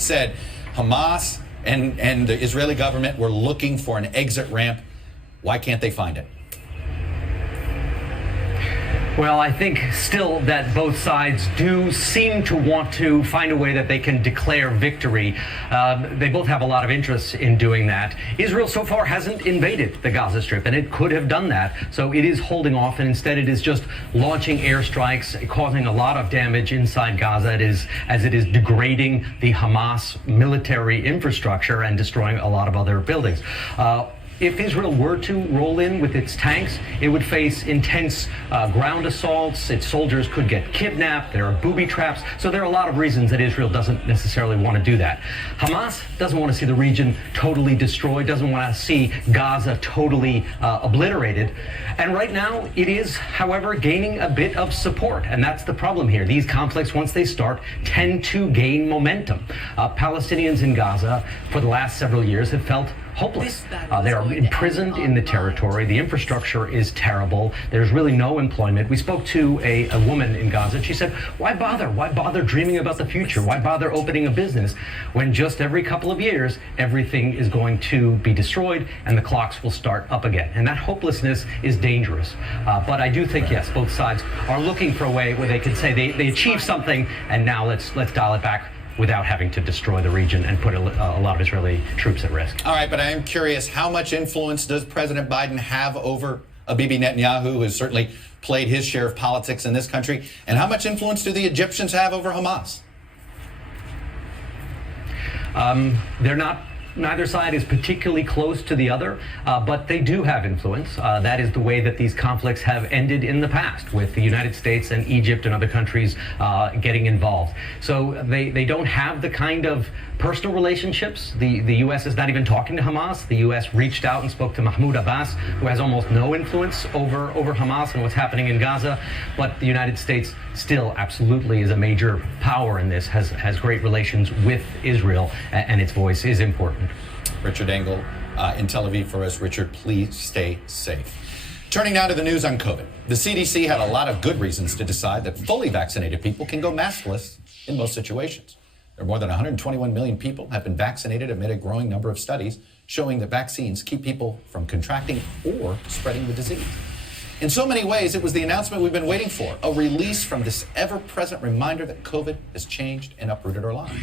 said Hamas and the Israeli government were looking for an exit ramp. Why can't they find it? Well, I think still that both sides do seem to want to find a way that they can declare victory. They both have a lot of interest in doing that. Israel so far hasn't invaded the Gaza Strip, and it could have done that. So it is holding off, and instead it is just launching airstrikes, causing a lot of damage inside Gaza. It is degrading the Hamas military infrastructure and destroying a lot of other buildings. If Israel were to roll in with its tanks, it would face intense ground assaults. Its soldiers could get kidnapped. There are booby traps. So there are a lot of reasons that Israel doesn't necessarily want to do that. Hamas doesn't want to see the region totally destroyed, doesn't want to see Gaza totally obliterated. And right now, it is, however, gaining a bit of support. And that's the problem here. These conflicts, once they start, tend to gain momentum. Palestinians in Gaza, for the last several years, have felt hopeless. They are imprisoned in the territory. The infrastructure is terrible. There's really no employment. We spoke to a woman in Gaza. She said, why bother? Why bother dreaming about the future? Why bother opening a business when just every couple of years, everything is going to be destroyed and the clocks will start up again? And that hopelessness is dangerous. But I do think, yes, both sides are looking for a way where they can say they achieved something, and now let's dial it back without having to destroy the region and put a lot of Israeli troops at risk. All right, but I am curious, how much influence does President Biden have over Bibi Netanyahu, who has certainly played his share of politics in this country? And how much influence do the Egyptians have over Hamas? They're not. Neither side is particularly close to the other, but they do have influence. That is the way that these conflicts have ended in the past, with the United States and Egypt and other countries getting involved. So they don't have the kind of personal relationships. The U.S. is not even talking to Hamas. The U.S. reached out and spoke to Mahmoud Abbas, who has almost no influence over Hamas and what's happening in Gaza. But the United States still absolutely is a major power in this, has great relations with Israel, and its voice is important. Richard Engel in Tel Aviv for us. Richard, please stay safe. Turning now to the news on COVID. The CDC had a lot of good reasons to decide that fully vaccinated people can go maskless in most situations. There are more than 121 million people have been vaccinated amid a growing number of studies showing that vaccines keep people from contracting or spreading the disease. In so many ways, it was the announcement we've been waiting for, a release from this ever-present reminder that COVID has changed and uprooted our lives.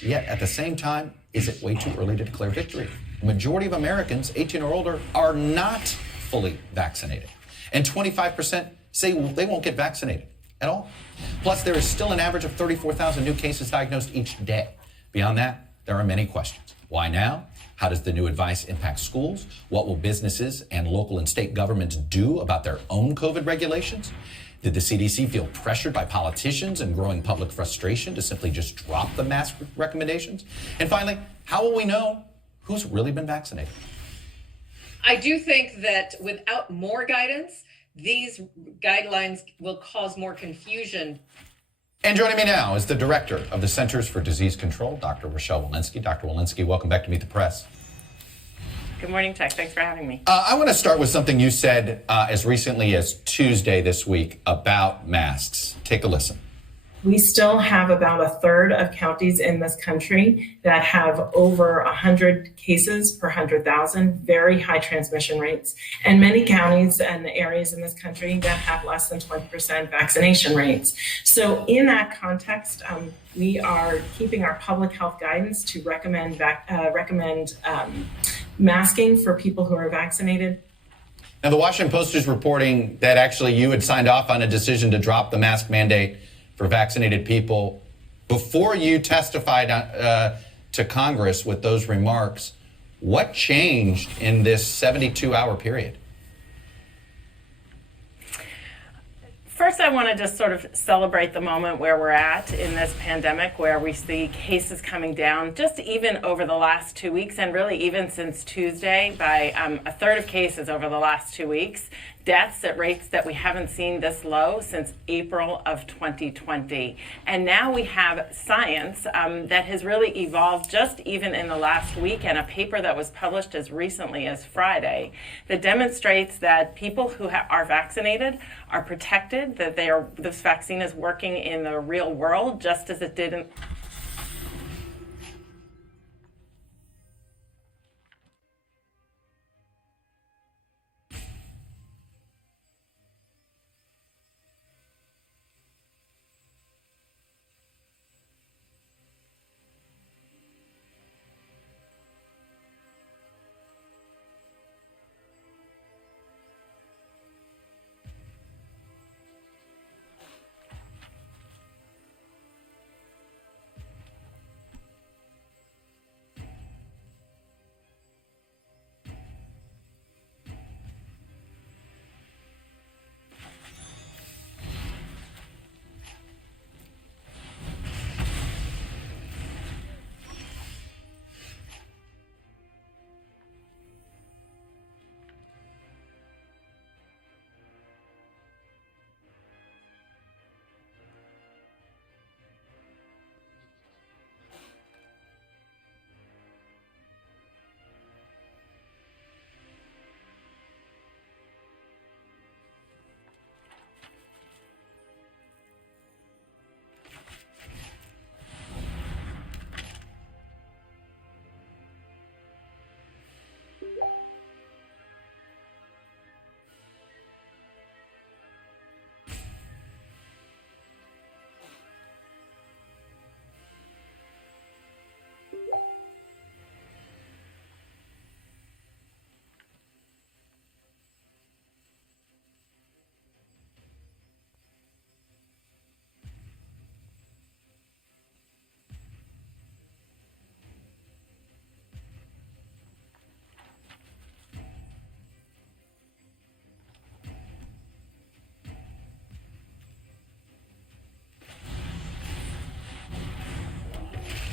Yet, at the same time, is it way too early to declare victory? The majority of Americans, 18 or older, are not fully vaccinated. And 25% say they won't get vaccinated at all. Plus, there is still an average of 34,000 new cases diagnosed each day. Beyond that, there are many questions. Why now? How does the new advice impact schools? What will businesses and local and state governments do about their own COVID regulations? Did the CDC feel pressured by politicians and growing public frustration to simply just drop the mask recommendations? And finally, how will we know who's really been vaccinated? I do think that without more guidance, these guidelines will cause more confusion. And joining me now is the director of the Centers for Disease Control, Dr. Rochelle Walensky. Dr. Walensky, welcome back to Meet the Press. Good morning, Chuck. Thanks for having me. I want to start with something you said as recently as Tuesday this week about masks. Take a listen. We still have about a third of counties in this country that have over 100 cases per 100,000, very high transmission rates, and many counties and areas in this country that have less than 20% vaccination rates. So in that context, we are keeping our public health guidance to recommend masking for people who are vaccinated. Now, the Washington Post is reporting that actually you had signed off on a decision to drop the mask mandate for vaccinated people before you testified to Congress with those remarks. What changed in this 72-hour period? First, I want to just sort of celebrate the moment where we're at in this pandemic, where we see cases coming down just even over the last 2 weeks, and really even since Tuesday by a third of cases over the last 2 weeks. Deaths at rates that we haven't seen this low since April of 2020. And now we have science that has really evolved just even in the last week, and a paper that was published as recently as Friday that demonstrates that people who are vaccinated are protected, that this vaccine is working in the real world just as it did in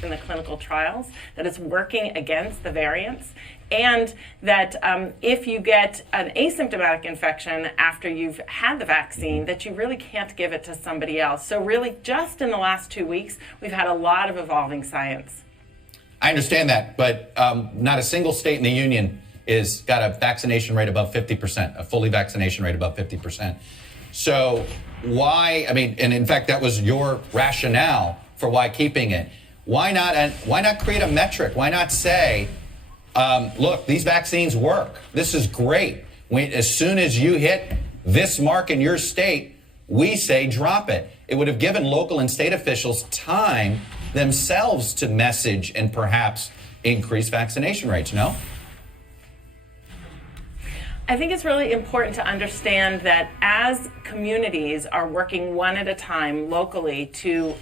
in the clinical trials, that it's working against the variants, and that if you get an asymptomatic infection after you've had the vaccine, that you really can't give it to somebody else. So really, just in the last 2 weeks, we've had a lot of evolving science. I understand that, but not a single state in the union is got a vaccination rate above 50%, a fully vaccination rate above 50%. So why, I mean, and in fact, that was your rationale for why keeping it. Why not create a metric? Why not say, look, these vaccines work. This is great. As soon as you hit this mark in your state, we say drop it. It would have given local and state officials time themselves to message and perhaps increase vaccination rates, no? I think it's really important to understand that as communities are working one at a time locally to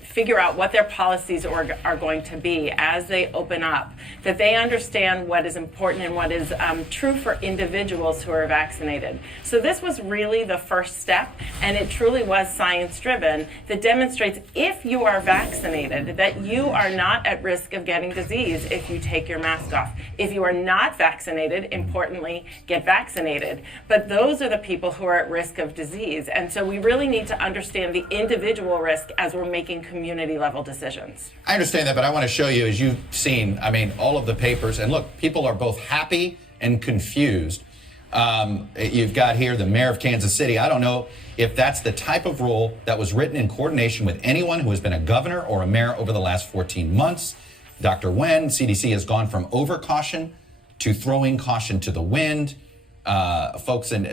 figure out what their policies are going to be as they open up, that they understand what is important and what is true for individuals who are vaccinated. So this was really the first step, and it truly was science-driven that demonstrates if you are vaccinated, that you are not at risk of getting disease if you take your mask off. If you are not vaccinated, importantly, get vaccinated. But those are the people who are at risk of disease. And so we really need to understand the individual risk as we're making community level decisions. I understand that, but I want to show you, as you've seen, I mean, all of the papers, and look, people are both happy and confused. You've got here the mayor of Kansas City. I don't know if that's the type of rule that was written in coordination with anyone who has been a governor or a mayor over the last 14 months. Dr. Wen, CDC has gone from over caution to throwing caution to the wind. Folks in